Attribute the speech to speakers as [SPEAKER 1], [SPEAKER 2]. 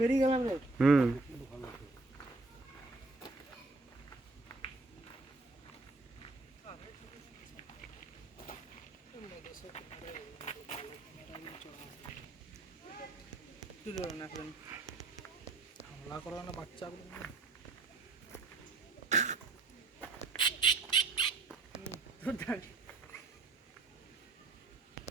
[SPEAKER 1] বেরিয়ে গেলাম রে
[SPEAKER 2] হুম।
[SPEAKER 1] এখন। হামলা করো না বাচ্চা দাঁড়িয়ে